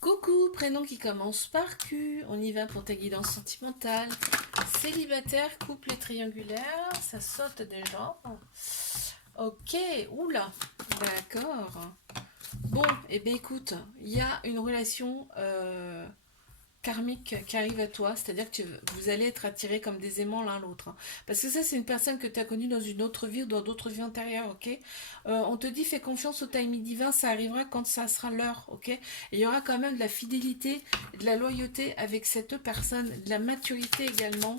Coucou, prénom qui commence par Q. On y va pour ta guidance sentimentale. Célibataire, couple et triangulaire. Ça saute déjà. Ok, oula, d'accord. Bon, et bien écoute, il y a une relation karmique qui arrive à toi, c'est-à-dire que vous allez être attirés comme des aimants l'un l'autre, hein. Parce que ça, c'est une personne que tu as connue dans une autre vie ou dans d'autres vies antérieures, ok. On te dit, fais confiance au timing divin, ça arrivera quand ça sera l'heure, ok. Et il y aura quand même de la fidélité, de la loyauté avec cette personne, de la maturité également.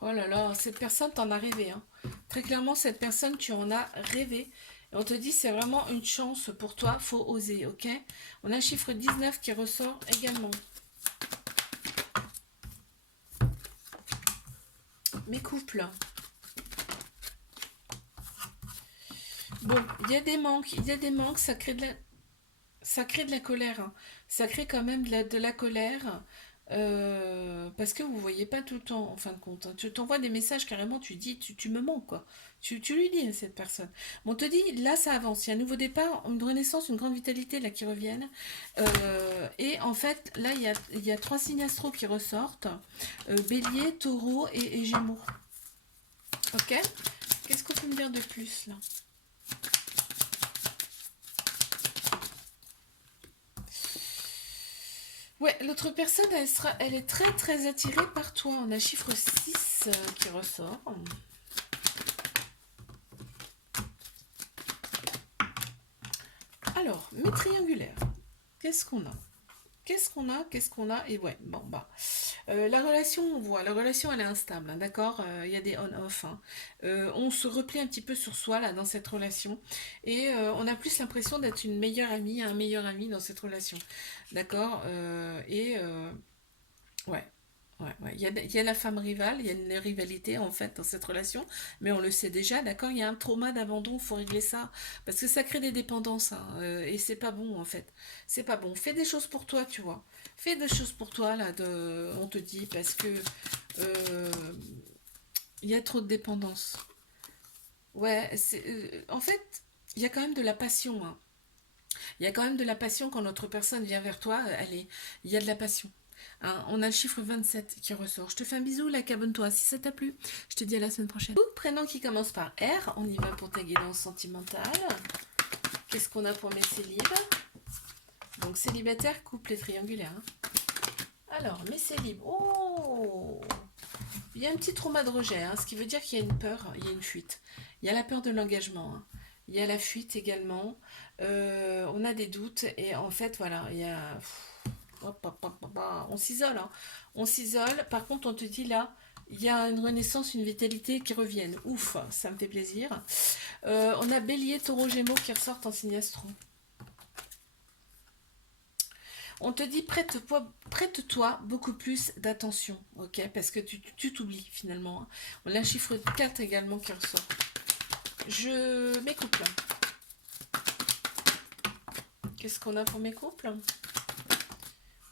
Oh là là, cette personne, t'en as rêvé, hein. Très clairement, cette personne, tu en as rêvé. Et on te dit, c'est vraiment une chance pour toi, faut oser, ok. On a le chiffre 19 qui ressort également. Mes couples. Bon, il y a des manques, ça crée de la colère, hein. Ça crée quand même de la colère. Parce que vous ne voyez pas tout le temps, en fin de compte, hein. Tu t'envoies des messages carrément, tu dis, tu me mens, quoi. Tu lui dis à cette personne. Bon, on te dit, là, ça avance. Il y a un nouveau départ, une renaissance, une grande vitalité, là, qui reviennent. Et en fait, là, il y a trois signes astro qui ressortent. Bélier, taureau et gémeaux. Ok. Qu'est-ce qu'on peut me dire de plus, là? Ouais, l'autre personne, elle est très très attirée par toi. On a chiffre 6 qui ressort. Alors, mes triangulaires. Qu'est-ce qu'on a? Qu'est-ce qu'on a? Qu'est-ce qu'on a? Et ouais, bon, bah. La relation, on voit, la relation, elle est instable, hein, d'accord. Il y a des on-off, hein. On se replie un petit peu sur soi, là, dans cette relation. Et on a plus l'impression d'être une meilleure amie, un meilleur ami dans cette relation. D'accord. Ouais. Ouais, ouais. Il y a la femme rivale, il y a une rivalité en fait dans cette relation, mais on le sait déjà, d'accord? Il y a un trauma d'abandon, il faut régler ça, parce que ça crée des dépendances, hein, et c'est pas bon en fait. C'est pas bon. Fais des choses pour toi, tu vois. Fais des choses pour toi, là, on te dit, parce que euh, il y a trop de dépendance. Ouais, en fait, il y a quand même de la passion, hein. Il y a quand même de la passion quand notre personne vient vers toi, il y a de la passion. Hein, on a le chiffre 27 qui ressort. Je te fais un bisou, like, abonne-toi si ça t'a plu. Je te dis à la semaine prochaine. Prénom qui commence par R, on y va pour ta guidance sentimentale. Qu'est-ce qu'on a pour mes célibes? Donc célibataire, couple et triangulaire, hein. Alors, mes célibes. Oh, il y a un petit trauma de rejet, hein, ce qui veut dire qu'il y a une peur, il y a une fuite. Il y a la peur de l'engagement, hein. Il y a la fuite également. On a des doutes et en fait, voilà, il y a... Hop, hop, hop, hop, hop. On s'isole, hein. On s'isole. Par contre, on te dit là, il y a une renaissance, une vitalité qui reviennent. Ouf, ça me fait plaisir. On a Bélier, Taureau, Gémeaux qui ressortent en signe astro. On te dit prête-toi beaucoup plus d'attention, ok? Parce que tu t'oublies finalement, hein. On a un chiffre 4 également qui ressort. Mes couples. Qu'est-ce qu'on a pour mes couples?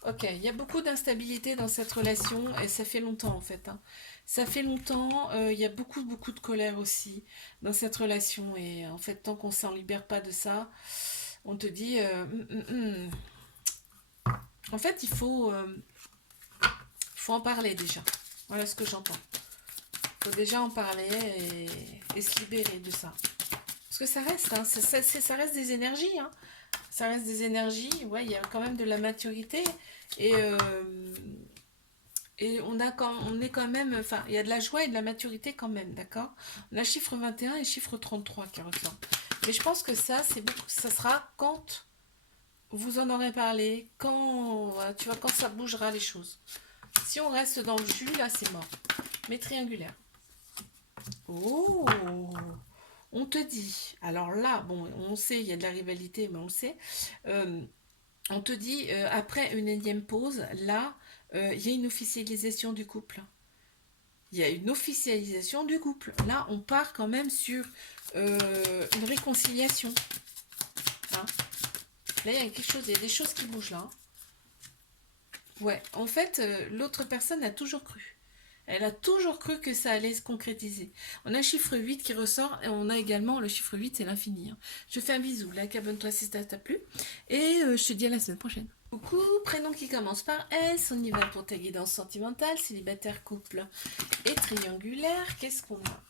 Ok, il y a beaucoup d'instabilité dans cette relation et ça fait longtemps en fait, hein. Ça fait longtemps, il y a beaucoup de colère aussi dans cette relation et en fait tant qu'on s'en libère pas de ça, on te dit, en fait faut en parler déjà. Voilà ce que j'entends. Faut déjà en parler et se libérer de ça. Parce que ça reste, hein, ça reste des énergies, hein. Ça reste des énergies, ouais, il y a quand même de la maturité et on est quand même, enfin, il y a de la joie et de la maturité quand même, d'accord? On a chiffre 21 et chiffre 33 qui ressortent. Mais je pense que ça sera quand vous en aurez parlé, quand, tu vois, quand ça bougera les choses. Si on reste dans le jus, là, c'est mort. Mais triangulaire. Oh, on te dit, alors là, bon, on sait, il y a de la rivalité, mais on le sait. Euh, on te dit, après une énième pause, là, il y a une officialisation du couple. Il y a une officialisation du couple. Là, on part quand même sur une réconciliation, hein. Là, il y a quelque chose, il y a des choses qui bougent là, hein. Ouais, en fait, l'autre personne a toujours cru. Elle a toujours cru que ça allait se concrétiser. On a le chiffre 8 qui ressort et on a également le chiffre 8, c'est l'infini, hein. Je te fais un bisou, like, abonne-toi si ça t'a plu. Et je te dis à la semaine prochaine. Coucou, prénom qui commence par S, on y va pour ta guidance sentimentale, célibataire, couple et triangulaire. Qu'est-ce qu'on a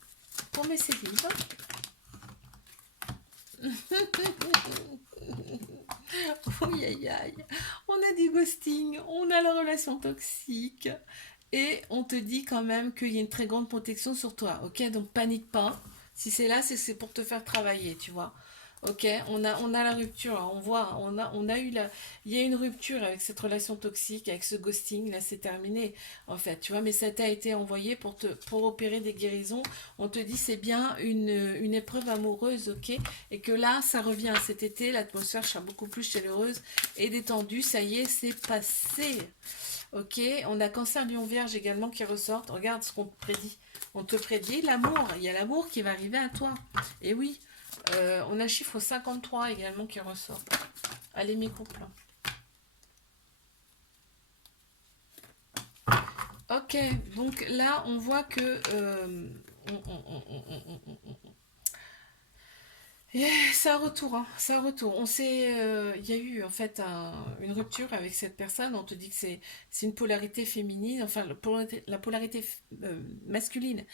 pour mes célibes? Oui, aïe, aïe. On a du ghosting, on a la relation toxique. Et on te dit quand même qu'il y a une très grande protection sur toi. Ok, donc panique pas. Si c'est là, c'est que c'est pour te faire travailler, tu vois. Ok, on a la rupture, hein. On voit, on a eu la, il y a une rupture avec cette relation toxique, avec ce ghosting, là c'est terminé, en fait, tu vois, mais ça t'a été envoyé pour opérer des guérisons. On te dit c'est bien une épreuve amoureuse, ok, et que là ça revient cet été, l'atmosphère sera beaucoup plus chaleureuse et détendue, ça y est, c'est passé. Ok, on a cancer lion vierge également qui ressort. Regarde ce qu'on te prédit. On te prédit l'amour. Il y a l'amour qui va arriver à toi. Et oui, on a le chiffre 53 également qui ressort. Allez mes couples. Ok, donc là on voit que c'est un retour, hein, c'est un retour. Il y a eu en fait une rupture avec cette personne. On te dit que c'est une polarité féminine, enfin la polarité masculine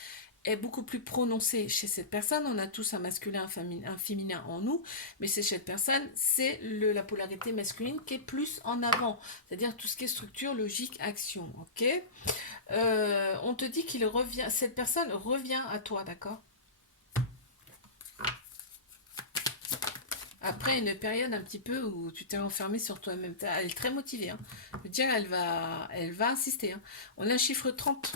est beaucoup plus prononcée chez cette personne. On a tous un masculin, un féminin en nous, mais c'est chez cette personne, c'est la polarité masculine qui est plus en avant, c'est-à-dire tout ce qui est structure, logique, action. Ok. On te dit qu'il revient, cette personne revient à toi, d'accord? Après une période un petit peu où tu t'es enfermé sur toi-même, elle est très motivée, hein. Je veux dire, elle va insister, hein. On a un chiffre 30.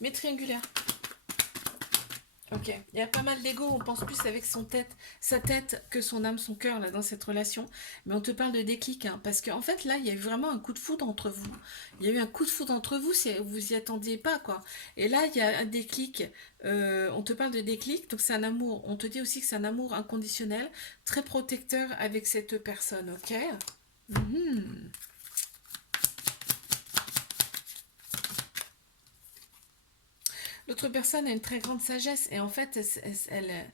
Mais triangulaire. Ok, il y a pas mal d'ego, on pense plus avec sa tête que son âme, son cœur là dans cette relation. Mais on te parle de déclic, hein, parce qu'en fait là, il y a eu vraiment un coup de foudre entre vous. Il y a eu un coup de foudre entre vous, si vous y attendiez pas quoi. Et là, il y a un déclic. On te parle de déclic, donc c'est un amour. On te dit aussi que c'est un amour inconditionnel, très protecteur avec cette personne, ok? Mhm. L'autre personne a une très grande sagesse et en fait, elle est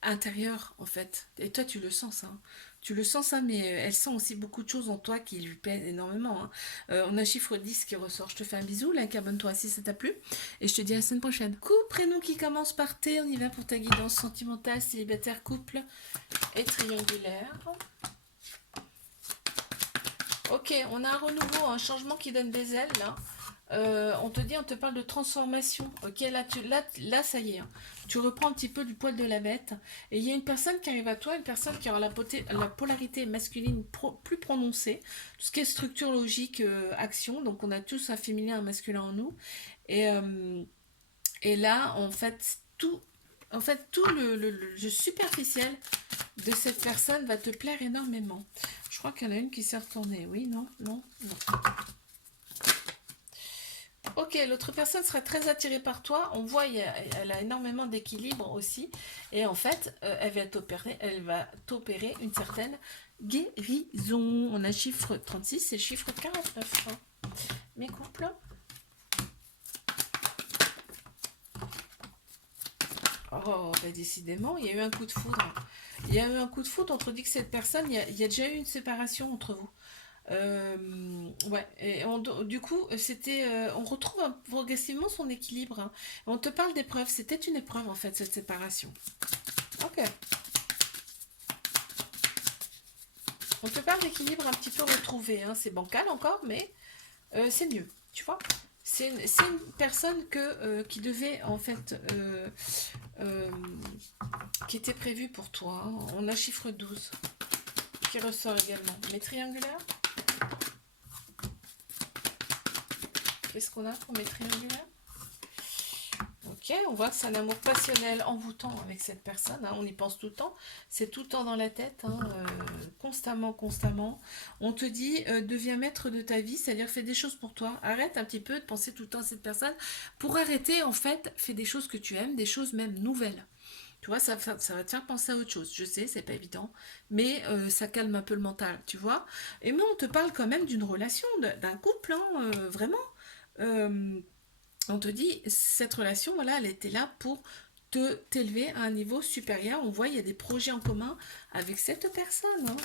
intérieure en fait. Et toi, tu le sens ça, hein. Tu le sens ça, mais elle sent aussi beaucoup de choses en toi qui lui plaisent énormément, hein. On a un chiffre 10 qui ressort. Je te fais un bisou, like, abonne-toi si ça t'a plu. Et je te dis à la semaine prochaine. Couple, prénom qui commence par T. On y va pour ta guidance sentimentale, célibataire, couple et triangulaire. Ok, on a un renouveau, un changement qui donne des ailes là. On te dit, on te parle de transformation. Ok, là, ça y est, hein. Tu reprends un petit peu du poil de la bête. Et il y a une personne qui arrive à toi, une personne qui aura la polarité masculine plus prononcée. Tout ce qui est structure logique, action. Donc on a tous un féminin, un masculin en nous. Et, euh, et là, en fait, tout le superficiel de cette personne va te plaire énormément. Je crois qu'il y en a une qui s'est retournée. Oui, non, non, non. Ok, l'autre personne sera très attirée par toi. On voit, elle a énormément d'équilibre aussi. Et en fait, elle va t'opérer une certaine guérison. On a chiffre 36 et chiffre 49. Mes couples. Oh, bah décidément, il y a eu un coup de foudre. Il y a eu un coup de foudre. On te dit que cette personne, il y a déjà eu une séparation entre vous. Ouais, et du coup, on retrouve progressivement son équilibre, hein. On te parle d'épreuve, c'était une épreuve en fait, cette séparation. Ok. On te parle d'équilibre un petit peu retrouvé, hein. C'est bancal encore, mais c'est mieux, tu vois. C'est une personne qui devait en fait, euh, qui était prévue pour toi, hein. On a chiffre 12 qui ressort également. Mais triangulaire. Qu'est-ce qu'on a pour mes triangulaires? Ok, on voit que c'est un amour passionnel, envoûtant avec cette personne, hein. On y pense tout le temps. C'est tout le temps dans la tête, hein, constamment, constamment. On te dit, deviens maître de ta vie, c'est-à-dire fais des choses pour toi. Arrête un petit peu de penser tout le temps à cette personne. Pour arrêter, en fait, fais des choses que tu aimes, des choses même nouvelles. Tu vois, ça va te faire penser à autre chose. Je sais, c'est pas évident, mais ça calme un peu le mental, tu vois. Et moi, on te parle quand même d'une relation, d'un couple, hein, vraiment. Euh, on te dit, cette relation, voilà, elle était là pour t'élever à un niveau supérieur. On voit, il y a des projets en commun avec cette personne, hein.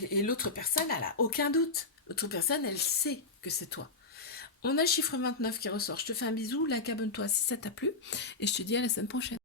Et l'autre personne, elle a aucun doute. L'autre personne, elle sait que c'est toi. On a le chiffre 29 qui ressort. Je te fais un bisou, like, abonne-toi si ça t'a plu. Et je te dis à la semaine prochaine.